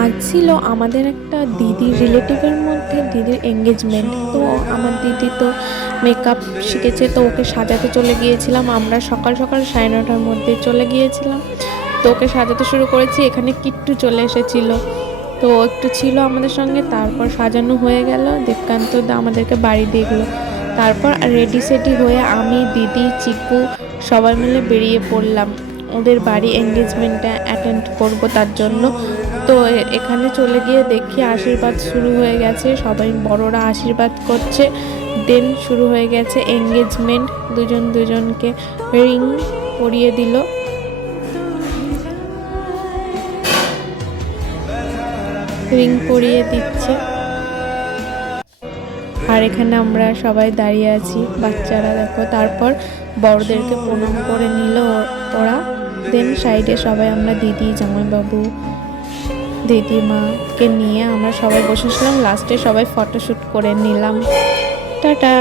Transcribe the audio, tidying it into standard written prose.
আজ ছিল আমাদের একটা দিদির রিলেটিভের মধ্যে দিদির এঙ্গেজমেন্ট। তো আমার দিদি তো মেকআপ শিখেছে, তো ওকে সাজাতে চলে গিয়েছিলাম। আমরা সকাল সকাল 9:30টার মধ্যে চলে গিয়েছিলাম, তো ওকে সাজাতে শুরু করেছি। এখানে কিট্টু চলে এসেছিল, তো একটু ছিল আমাদের সঙ্গে। তারপর সাজানো হয়ে গেল, দেবকান্ত দা আমাদেরকে বাড়ি দিয়ে গেলো। তারপর রেডি সেডি হয়ে আমি, দিদি, চিকু সবাই মিলে বেরিয়ে পড়লাম ওদের বাড়ি এঙ্গেজমেন্টটা অ্যাটেন্ড করব তার জন্য। তো এখানে চলে গিয়ে দেখি আশীর্বাদ শুরু হয়ে গেছে, সবাই বড়রা আশীর্বাদ করছে। দেন শুরু হয়ে গেছে এঙ্গেজমেন্ট, দুজন দুজনকে রিং পরিয়ে দিল। রিং পরিয়ে দিচ্ছে, আর এখানে আমরা সবাই দাঁড়িয়ে আছি, বাচ্চারা দেখো। তারপর বড়দেরকে প্রণাম করে নিল ওরা। দেন সাইডে সবাই আমরা দিদি, জামাইবাবু, দিদিমাকে নিয়ে আমরা সবাই বসেছিলাম। লাস্টে সবাই ফটোশ্যুট করে নিলাম। টাটা।